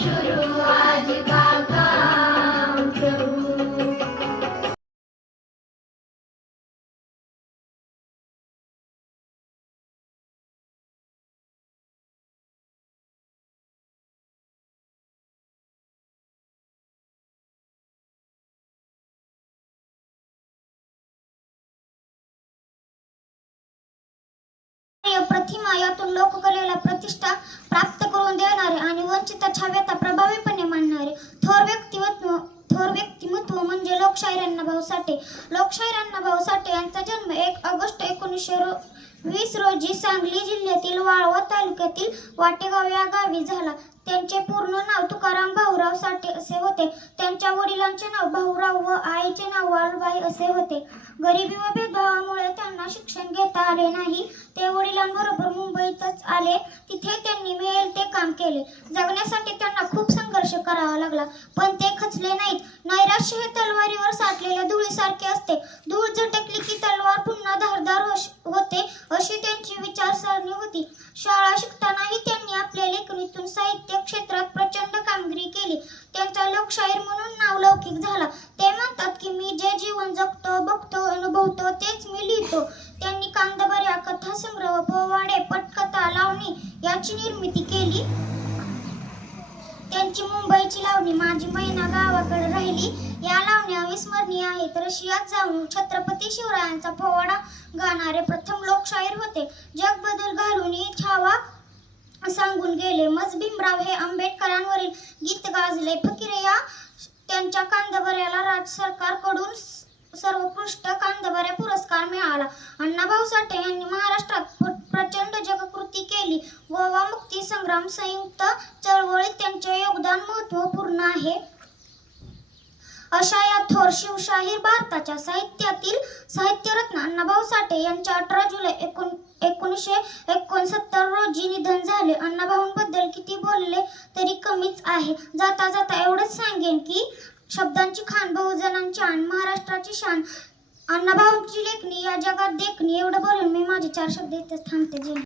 शुरू आज का काम प्रभु। प्रतिमा यातून लोककलेला प्रतिष्ठा प्राप्त करून देणारे आणि वंचिताच्या व्यथा प्रभावीपणे मांडणारे थोर व्यक्तिमत्व म्हणजे लोकशाहीर अण्णाभाऊ साठे। लोकशाहीर अण्णाभाऊ साठे यांचा जन्म 1 ऑगस्ट 1920 रोजी सांगली जिल्ह्यातील वाळवा तालुक्यातील वाटेगाव या गावी झाला। त्यांचे पूर्ण नाव तुकाराम भाऊराव साठे असे होते। त्यांच्या वडिलांचे नाव भाऊराव व आईचे नाव वालबाई असे होते। गरिबी व भेदभावामुळे त्यांना शिक्षण घेता आले नाही। ते वडिलांबरोबर मुंबईतच आले। तिथे त्यांनी मिळेल ते काम केले। जगण्यासाठी त्यांना खूप संघर्ष करावा लागला, पण ते खचले नाहीत। नैराश्य हे तलवारीवर साठलेल्या धुळीसारखे असते। धूळ झटकली की तलवार पुन्हा धारदार होते, अशी त्यांची विचारसरणी होती। शाळा शिकतानाही त्यांनी आपल्या लेखणीतून साहित्य क्षेत्रात प्रचंड कामगिरी केली। त्यांचा लोकशाहीर म्हणून नावलौकिक झाला। ते म्हणतात की मी जे जीवन जगतो, बघतो, अनुभवतो तेच मी लिहितो। त्यांनी कादंबऱ्या, कथासंग्रह, पोवाडे, पटकथा, लावणी याची निर्मिती केली। त्यांची मुंबईची लावणी माझी मैना गावाकडे राहिली या लावण्या अविस्मरणीय आहेत। रशियात जाऊन छत्रपती शिवरायांचा पोवाडा गाणारे प्रथम लोकशाहीर होते। जग बदल घालून छावा सांगून गेले। मज भीमराव हे आंबेडकरांवरील गीत गाजले। फकीरय्या त्यांच्या कादंबऱ्याला राज्य सरकारकडून सर्वोत्कृष्ट कादंबऱ्या पुरस्कार मिळाला। अण्णाभाऊ साठे यांनी महाराष्ट्रात प्रचंड जगकृती केली। गोवा मुक्ती संग्राम, संयुक्त चळवळीत त्यांचे योगदान महत्त्वपूर्ण आहे। अशा या थोर शिवशाहीर भारताच्या साहित्यातील साहित्यरत्न अण्णाभाऊ साठे यांचे 18 जुलै 1969 रोजी निधन झाले। अण्णाभाऊंबद्दल किती बोलले तरी कमीच आहे। जाता जाता एवढंच सांगेन की शब्दांची खाण, बहुजनांची आण, महाराष्ट्राची शान, अण्णाभाऊंची लेखणी या जगात देखणी एवढं बोलून मी माझे 4 शब्द इथेच थांबते।